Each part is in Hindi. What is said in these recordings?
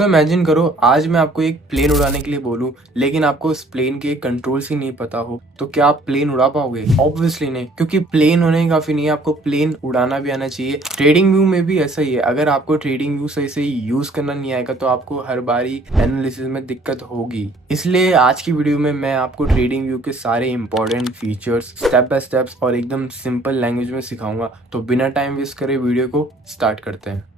तो इमेजिन करो आज मैं आपको एक प्लेन उड़ाने के लिए बोलूं, लेकिन आपको उस प्लेन के कंट्रोल्स ही नहीं पता हो, तो क्या आप प्लेन उड़ा पाओगे? ऑब्वियसली नहीं, क्योंकि प्लेन होने ही काफी नहीं है, आपको प्लेन उड़ाना भी आना चाहिए। ट्रेडिंग व्यू में भी ऐसा ही है, अगर आपको ट्रेडिंग व्यू सही से यूज करना नहीं आएगा तो आपको हर बारी एनालिसिस में दिक्कत होगी। इसलिए आज की वीडियो में मैं आपको ट्रेडिंग व्यू के सारे important features step by steps और एकदम सिंपल लैंग्वेज में सिखाऊंगा। तो बिना टाइम वेस्ट करे वीडियो को स्टार्ट करते हैं।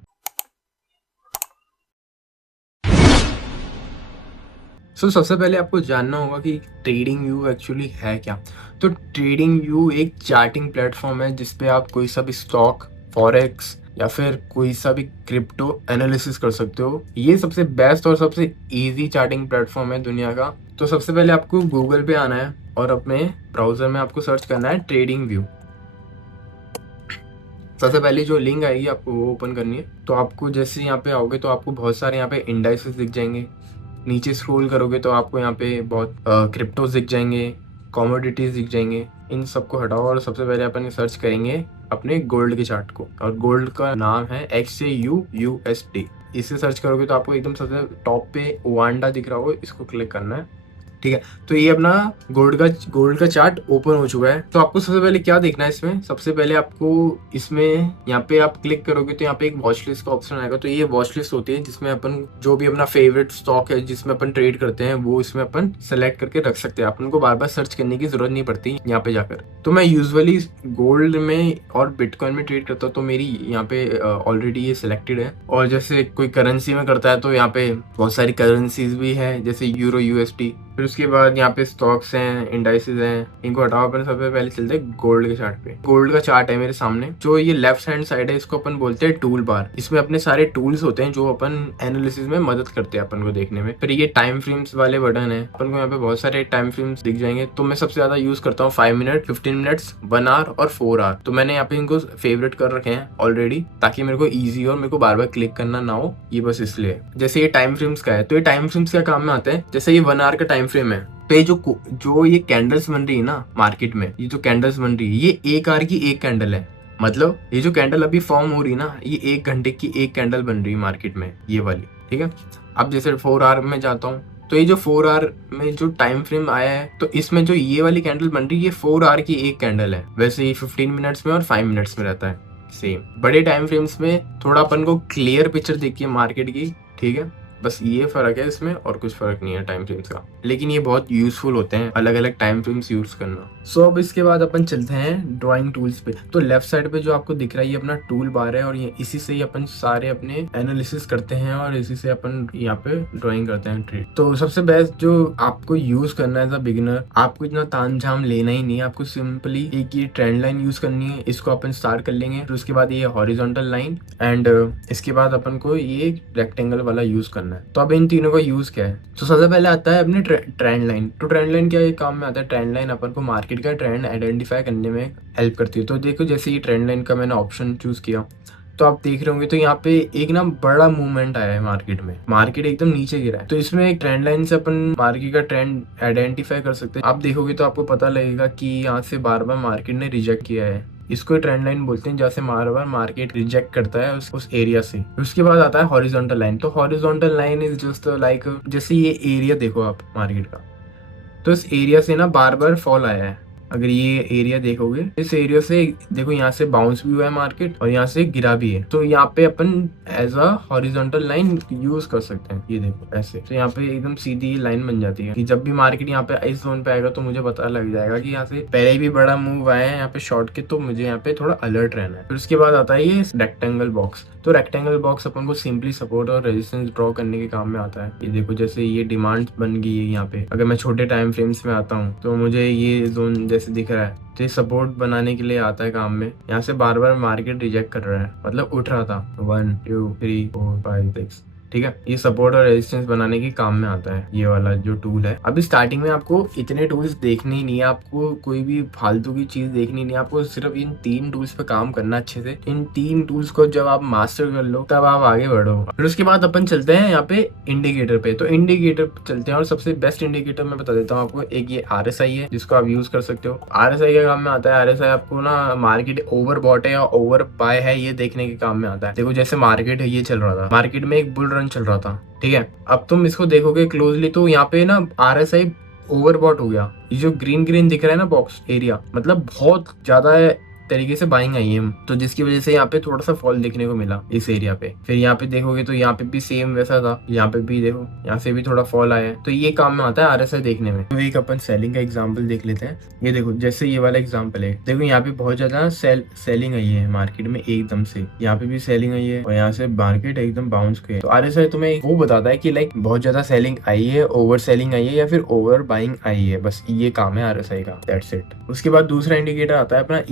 सबसे पहले आपको जानना होगा कि ट्रेडिंग व्यू एक्चुअली है क्या। तो ट्रेडिंग व्यू एक चार्टिंग प्लेटफॉर्म है जिसपे आप कोई सा भी स्टॉक, फॉरेक्स या फिर कोई सा भी क्रिप्टो एनालिसिस कर सकते हो। ये सबसे बेस्ट और सबसे इजी चार्टिंग प्लेटफॉर्म है दुनिया का। तो सबसे पहले आपको गूगल पे आना है और अपने ब्राउजर में आपको सर्च करना है ट्रेडिंग व्यू। सबसे पहले जो लिंक आएगी आपको वो ओपन करनी है। तो आपको जैसे यहाँ पे आओगे तो आपको बहुत सारे यहाँ पे इंडाइसेस दिख जाएंगे। नीचे स्क्रॉल करोगे तो आपको यहाँ पे बहुत क्रिप्टोज दिख जाएंगे, कमोडिटीज दिख जाएंगे। इन सबको हटाओ और सबसे पहले अपन सर्च करेंगे अपने गोल्ड के चार्ट को, और गोल्ड का नाम है XAUUSD। इसे सर्च करोगे तो आपको एकदम सबसे टॉप पे वांडा दिख रहा होगा, इसको क्लिक करना है। ठीक है, तो ये अपना गोल्ड का चार्ट ओपन हो चुका है। तो आपको सबसे पहले क्या देखना है इसमें, सबसे पहले आपको इसमें यहाँ पे आप क्लिक करोगे तो यहाँ पे एक वॉच लिस्ट का ऑप्शन आएगा। तो ये वॉच लिस्ट होती है जिसमें अपन जो भी अपना फेवरेट स्टॉक है जिसमें अपन ट्रेड करते हैं वो इसमें अपन सेलेक्ट करके रख सकते हैं। अपन को बार बार सर्च करने की जरूरत नहीं पड़ती यहाँ पे जाकर। तो मैं यूजुअली गोल्ड में और बिटकॉइन में ट्रेड करता हूँ, तो मेरी यहाँ पे ऑलरेडी ये सिलेक्टेड है। और जैसे कोई करेंसी में करता है तो यहाँ पे बहुत सारी करेंसीज भी है, जैसे यूरो USD। फिर उसके बाद यहाँ पे स्टॉक्स हैं, इंडाइसेस हैं, इनको हटाओ। अपन सबसे पहले चलते हैं गोल्ड के चार्ट पे। गोल्ड का चार्ट है मेरे सामने। जो ये लेफ्ट हैंड साइड है इसको अपन बोलते हैं टूल बार। इसमें अपने सारे टूल्स होते हैं जो अपन एनालिसिस में मदद करते हैं अपन को देखने में। फिर ये टाइम फ्रेम्स वाले बटन है, अपन को यहाँ पे बहुत सारे टाइम फ्रेम्स दिख जाएंगे। तो मैं सबसे ज्यादा यूज करता हूँ 5 मिनट, 15 मिनट्स, 1 आवर और 4 आवर। तो मैंने यहाँ पे इनको फेवरेट कर रखे हैं ऑलरेडी, ताकि मेरे को ईजी और मेरे को बार बार क्लिक करना ना हो, ये बस इसलिए। जैसे ये टाइम फ्रेम्स का है, तो ये टाइम फ्रेम्स क्या काम में आते हैं, जैसे ये 1 आवर का टाइम फ्रेम है तो ये जो ये कैंडल्स बन रही है ना मार्केट में, ये जो कैंडल्स बन रही है ये 1 आवर की एक कैंडल है। मतलब ये जो कैंडल अभी फॉर्म हो रही है ना, ये 1 घंटे की एक कैंडल बन रही है मार्केट में, ये वाली। ठीक है, अब जैसे 4 आवर में जाता हूँ तो ये जो 4 आवर में जो टाइम फ्रेम आया है, तो इसमें जो ये वाली कैंडल बन रही है ये 4 आवर की एक कैंडल है। वैसे ये 15 मिनट्स में और 5 मिनट्स में रहता है सेम। बड़े टाइम फ्रेम्स में थोड़ा अपन को क्लियर पिक्चर देखिए मार्केट की। ठीक है, बस ये फर्क है इसमें, और कुछ फर्क नहीं है टाइम फ्रेम्स का, लेकिन ये बहुत यूजफुल होते हैं अलग अलग टाइम फ्रेम्स यूज करना। सो अब इसके बाद अपन चलते हैं ड्राइंग टूल्स पे। तो लेफ्ट साइड पे जो आपको दिख रहा है ये अपना टूल बार है, और ये इसी से ही अपन सारे अपने एनालिसिस करते हैं और इसी से अपन यहाँ पे ड्राइंग करते हैं ट्रेड। तो सबसे बेस्ट जो आपको यूज करना है एज अ बिगिनर, आपको इतना तामझाम लेना ही नहीं है, आपको सिंपली एक ये ट्रेंड लाइन यूज करनी है। इसको अपन स्टार्ट कर लेंगे। फिर उसके बाद ये हॉरिजॉन्टल लाइन, एंड इसके बाद अपन को ये रेक्टेंगल वाला यूज करना है। तो अब इन तीनों का यूज क्या है, तो सबसे पहले आता है अपने ट्रेंड लाइन। तो ट्रेंड लाइन क्या ये काम में आता है, ट्रेंड लाइन अपन को मार्केट का ट्रेंड आइडेंटिफाई करने में हेल्प करती है। तो देखो जैसे ये ट्रेंड लाइन का मैंने ऑप्शन चूज किया तो आप देख रहे होंगे तो यहाँ पे एक ना बड़ा मूवमेंट आया है मार्केट में, मार्केट एकदम नीचे गिरा है। तो इसमें एक ट्रेंड लाइन से अपन मार्केट का ट्रेंड आइडेंटिफाई कर सकते हैं। आप देखोगे तो आपको पता लगेगा कि यहाँ से बार बार मार्केट ने रिजेक्ट किया है। इसको ट्रेंड लाइन बोलते हैं, जहाँ से बार बार मार्केट रिजेक्ट करता है उस एरिया से। उसके बाद आता है हॉरिजॉन्टल लाइन। तो horizontal line is just like, जैसे ये एरिया देखो आप मार्केट का, तो इस एरिया से ना बार बार फॉल आया है। अगर ये एरिया देखोगे, इस एरिया से देखो यहाँ से बाउंस भी हुआ है मार्केट और यहाँ से गिरा भी है। तो यहाँ पे अपन as a horizontal line use कर सकते हैं। ये देखो ऐसे, तो यहाँ पे एकदम सीधी लाइन बन जाती है कि जब भी मार्केट यहाँ पे इस जोन पे आएगा तो मुझे पता लग जाएगा कि यहाँ से पहले भी बड़ा मूव आया है यहाँ पे शॉर्ट के, तो मुझे यहाँ पे थोड़ा अलर्ट रहना है। फिर उसके बाद आता है ये रेक्टेंगल बॉक्स। तो रेक्टेंगल बॉक्स अपन को सिंपली सपोर्ट और रेजिस्टेंस ड्रॉ करने के काम में आता है। ये देखो जैसे ये डिमांड बन गई है यहाँ पे। अगर मैं छोटे टाइम फ्रेम्स में आता हूँ तो मुझे ये जोन जैसे दिख रहा है, तो ये सपोर्ट बनाने के लिए आता है काम में। यहाँ से बार बार मार्केट रिजेक्ट कर रहा है, मतलब उठ रहा था 1 2 3 4 5 6। ठीक है, ये सपोर्ट और रेजिस्टेंस बनाने के काम में आता है ये वाला जो टूल है। अभी स्टार्टिंग में आपको इतने टूल्स देखने ही नहीं है, आपको कोई भी फालतू की चीज देखनी नहीं है, आपको सिर्फ इन 3 टूल्स पे काम करना अच्छे से। इन 3 टूल्स को जब आप मास्टर कर लो तब आप आगे बढ़ो। फिर उसके बाद अपन चलते हैं यहाँ पे इंडिकेटर पे। तो इंडिकेटर चलते हैं, और सबसे बेस्ट इंडिकेटर मैं बता देता हूँ आपको। एक ये RSI है जिसको आप यूज कर सकते हो। RSI के काम में आता है, RSI आपको ना मार्केट ओवर बॉट है या ओवर बाय है ये देखने के काम में आता है। देखो जैसे मार्केट है ये चल रहा था, मार्केट में एक बुल रन चल रहा था, ठीक है। अब तुम इसको देखोगे क्लोजली तो यहाँ पे ना RSI ओवरबॉट हो गया। ये जो ग्रीन ग्रीन दिख रहा है ना बॉक्स एरिया, मतलब बहुत ज्यादा तरीके से बाइंग आई है, तो जिसकी वजह से यहाँ पे थोड़ा सा फॉल देखने को मिला इस एरिया पे। फिर यहाँ पे देखोगे तो यहाँ पे भी सेम वैसा था, यहाँ पे भी देखो यहाँ से भी थोड़ा फॉल आया है, तो ये काम में आता है RSI देखने में। तो एक अपन सेलिंग का एग्जांपल देख लेते हैं। ये देखो जैसे ये वाला एग्जांपल है, देखो यहाँ पे बहुत ज्यादा सेलिंग आई है मार्केट में एकदम से, यहाँ पे भी सेलिंग आई है और यहाँ से मार्केट एकदम बाउंस गई। तो RSI तुम्हें वो बताता है कि लाइक बहुत ज्यादा सेलिंग आई है, ओवर सेलिंग आई है या फिर ओवर बाइंग आई है, बस ये काम है RSI का, दैट्स इट। उसके बाद दूसरा इंडिकेटर आता है अपना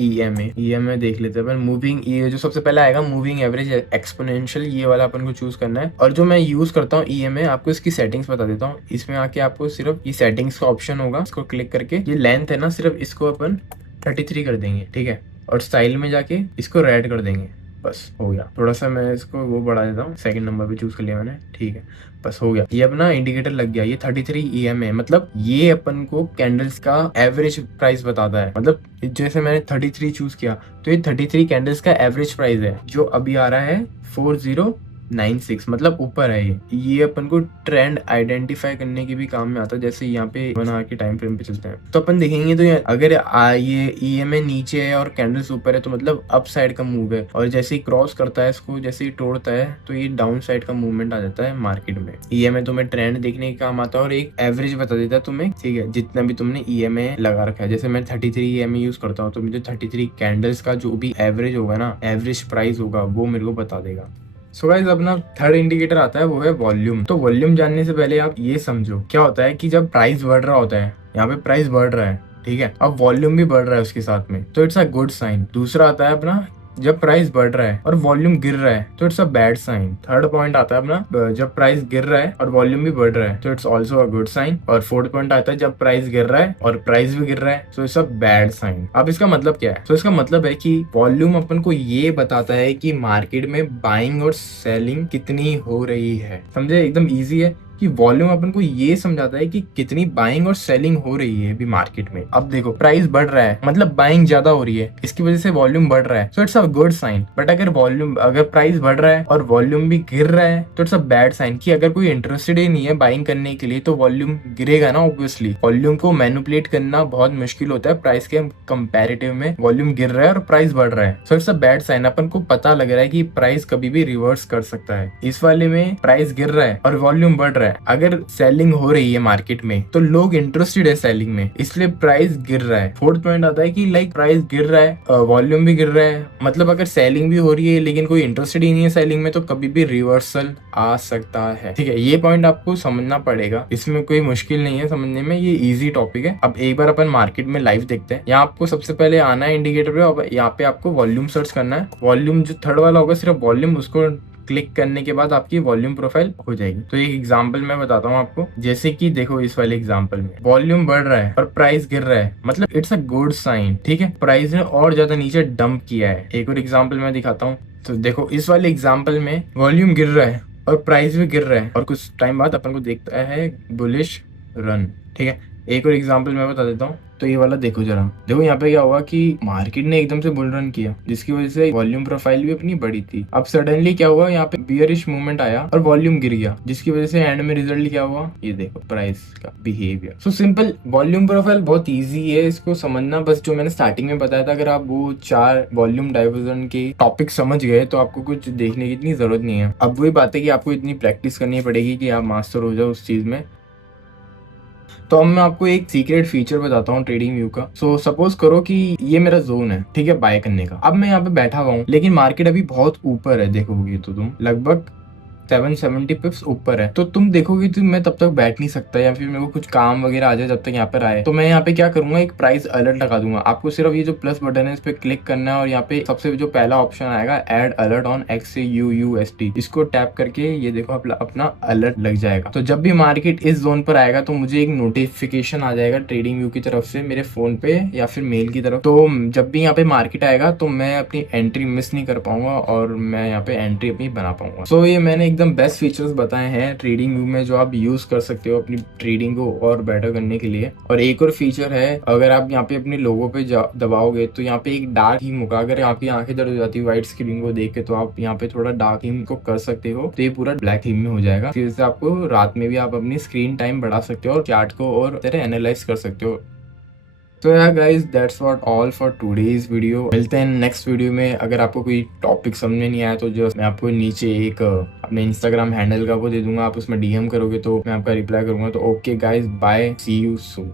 EMA देख लेते हैं अपन। मूविंग, ये जो सबसे पहले आएगा मूविंग एवरेज एक्सपोनेंशियल, ये वाला अपन को चूज करना है। और जो मैं यूज करता हूँ EMA, आपको इसकी सेटिंग्स बता देता हूँ। इसमें आके आपको सिर्फ ये सेटिंग्स का ऑप्शन होगा, इसको क्लिक करके ये लेंथ है ना, सिर्फ इसको अपन 33 कर देंगे, ठीक है। और स्टाइल में जाके इसको रेड कर देंगे, बस हो गया। थोड़ा सा मैं इसको वो बढ़ा देता हूँ, सेकंड नंबर पे चूज कर लिया मैंने, ठीक है, बस हो गया। ये अपना इंडिकेटर लग गया। ये 33 EMA, मतलब ये अपन को कैंडल्स का एवरेज प्राइस बताता है। मतलब जैसे मैंने 33 चूज किया तो ये 33 कैंडल्स का एवरेज प्राइस है, जो अभी आ रहा है 4096, मतलब ऊपर है ये अपन को ट्रेंड आइडेंटिफाई करने के भी काम में आता है। जैसे यहाँ पे बना के टाइम फ्रेम पे चलते हैं तो अपन देखेंगे तो अगर ये EMA नीचे है और कैंडल्स ऊपर है तो मतलब अप साइड का मूव है, और जैसे ही क्रॉस करता है इसको, जैसे ही तोड़ता है तो ये डाउन साइड का मूवमेंट आ जाता है मार्केट में। EMA तुम्हें ट्रेंड देखने का काम आता है और एक एवरेज बता देता है तुम्हें, ठीक है, जितना भी तुमने EMA लगा रखा है। जैसे मैं 33 EMA यूज करता हूँ तो मुझे 33 कैंडल्स का जो भी एवरेज होगा ना, एवरेज प्राइस होगा, वो मेरे को बता देगा। सो गाइस अपना थर्ड इंडिकेटर आता है, वो है वॉल्यूम। तो वॉल्यूम जानने से पहले आप ये समझो क्या होता है कि जब प्राइस बढ़ रहा होता है, यहाँ पे प्राइस बढ़ रहा है, ठीक है, अब वॉल्यूम भी बढ़ रहा है उसके साथ में, तो इट्स अ गुड साइन। दूसरा आता है अपना जब प्राइस बढ़ रहा है और वॉल्यूम गिर रहा है तो it's a bad sign. Third point आता है अपना जब प्राइस गिर रहा है और वॉल्यूम भी बढ़ रहा है तो it's also a good sign. और फोर्थ पॉइंट आता है जब प्राइस गिर रहा है और प्राइस भी गिर रहा है तो इट्स अ बैड साइन। अब इसका मतलब क्या है? तो इसका मतलब है कि वॉल्यूम अपन को ये बताता है कि मार्केट में बाइंग और सेलिंग कितनी हो रही है। समझे? एकदम ईजी है कि वॉल्यूम अपन को ये समझाता है कि कितनी बाइंग और सेलिंग हो रही है अभी मार्केट में। अब देखो प्राइस बढ़ रहा है मतलब बाइंग ज्यादा हो रही है, इसकी वजह से वॉल्यूम बढ़ रहा है, so it's a good sign. But अगर प्राइस बढ़ रहा है और वॉल्यूम भी गिर रहा है तो इट्स अ बैड साइन, कि अगर कोई इंटरेस्टेड ही नहीं है बाइंग करने के लिए तो वॉल्यूम गिरेगा ना। ऑब्वियसली वॉल्यूम को मैनिपुलेट करना बहुत मुश्किल होता है प्राइस के कंपैरेटिव में। वॉल्यूम गिर रहा है और प्राइस बढ़ रहा है, so it's a bad sign. अपन को पता लग रहा है कि प्राइस कभी भी रिवर्स कर सकता है। इस वाले में प्राइस गिर रहा है और वॉल्यूम बढ़ रहा है, अगर सेलिंग हो रही है मार्केट में तो लोग इंटरेस्टेड है सेलिंग में, इसलिए प्राइस गिर रहा है। फोर्थ पॉइंट आता है कि लाइक प्राइस गिर रहा है, वॉल्यूम भी गिर रहा है, मतलब अगर सेलिंग भी हो रही है लेकिन कोई इंटरेस्टेड ही नहीं है सेलिंग में तो कभी भी रिवर्सल आ सकता है। ठीक है, ये पॉइंट आपको समझना पड़ेगा, इसमें कोई मुश्किल नहीं है समझने में, ये इजी टॉपिक है। अब एक बार अपन मार्केट में लाइव देखते हैं। यहाँ आपको सबसे पहले आना है इंडिकेटर पे, अब यहाँ पे आपको वॉल्यूम सर्च करना है। वॉल्यूम जो थर्ड वाला होगा सिर्फ वॉल्यूम, उसको क्लिक करने के बाद आपकी वॉल्यूम प्रोफाइल हो जाएगी। तो एक एग्जांपल मैं बताता हूँ आपको, जैसे कि देखो इस वाले एग्जांपल में वॉल्यूम बढ़ रहा है और प्राइस गिर रहा है, मतलब इट्स अ गुड साइन। ठीक है, प्राइस ने और ज्यादा नीचे डंप किया है। एक और एग्जांपल मैं दिखाता हूँ। तो देखो इस वाले एग्जांपल में वॉल्यूम गिर रहा है और प्राइस भी गिर रहा है और कुछ टाइम बाद अपन को देखता है बुलिश रन। ठीक है, एक और एग्जांपल मैं बता देता हूँ। तो ये वाला देखो जरा, देखो यहाँ पे क्या हुआ कि मार्केट ने एकदम से बुल रन किया जिसकी वजह से वॉल्यूम प्रोफाइल भी अपनी बड़ी थी। अब सडनली क्या हुआ, यहाँ पे बियरिश मूवमेंट आया और वॉल्यूम गिर गया जिसकी वजह से एंड में रिजल्ट क्या हुआ, ये देखो प्राइस का behaviour. So simple, volume profile बहुत ईजी है इसको समझना। बस जो मैंने स्टार्टिंग में बताया था, अगर आप वो 4 वॉल्यूम डाइवर्जन के टॉपिक समझ गए तो आपको कुछ देखने की इतनी जरूरत नहीं है। अब वही बात है कि आपको इतनी प्रैक्टिस करनी पड़ेगी कि आप मास्टर हो जाओ उस चीज में। तो अब मैं आपको एक सीक्रेट फीचर बताता हूँ ट्रेडिंग व्यू का। सो सपोज करो कि ये मेरा जोन है, ठीक है, बाय करने का। अब मैं यहाँ पे बैठा हुआ हूँ लेकिन मार्केट अभी बहुत ऊपर है, देखोगे तो तुम लगभग 770 पिप्स ऊपर है। तो तुम देखोगे तो मैं तब तक बैठ नहीं सकता या फिर मेरे को कुछ काम वगैरह आ जाए जब तक यहाँ पर आए। तो मैं यहाँ पे क्या करूंगा, एक प्राइस अलर्ट लगा दूंगा। आपको सिर्फ ये जो प्लस बटन है इस पे क्लिक करना है और यहाँ पे सबसे जो पहला ऑप्शन आएगा एड अलर्ट ऑन XAUUST, इसको टैप करके ये देखो अपना अलर्ट लग जाएगा। तो जब भी मार्केट इस जोन पर आएगा तो मुझे एक नोटिफिकेशन आ जाएगा ट्रेडिंग व्यू की तरफ से मेरे फोन पे या फिर मेल की तरफ। तो जब भी यहाँ पे मार्केट आएगा तो मैं अपनी एंट्री मिस नहीं कर पाऊंगा और मैं यहाँ पे एंट्री अपनी बना पाऊंगा। सो ये मैंने एकदम बेस्ट फीचर्स बताए हैं ट्रेडिंग व्यू में जो आप यूज कर सकते हो अपनी ट्रेडिंग को और बेटर करने के लिए। और एक और फीचर है, अगर आप यहाँ पे अपने लोगों पे दबाओगे तो यहाँ पे एक डार्क थीम होगा। अगर आपकी आंखें दर्द हो जाती है व्हाइट स्क्रीन को देख के, तो आप यहाँ पे थोड़ा डार्क थीम को कर सकते हो, तो ये पूरा ब्लैक थीम में हो जाएगा। फिर से आपको रात में भी आप अपनी स्क्रीन टाइम बढ़ा सकते हो और चार्ट को और तरह एनालाइज कर सकते हो। तो यार guys, that's what all for today's video. मिलते हैं नेक्स्ट वीडियो में। अगर आपको कोई टॉपिक समझ में नहीं आया तो जो मैं आपको नीचे एक अपने इंस्टाग्राम हैंडल का वो दे दूंगा, आप उसमें डीएम करोगे तो मैं आपका रिप्लाई करूंगा। तो okay guys, bye, see you soon.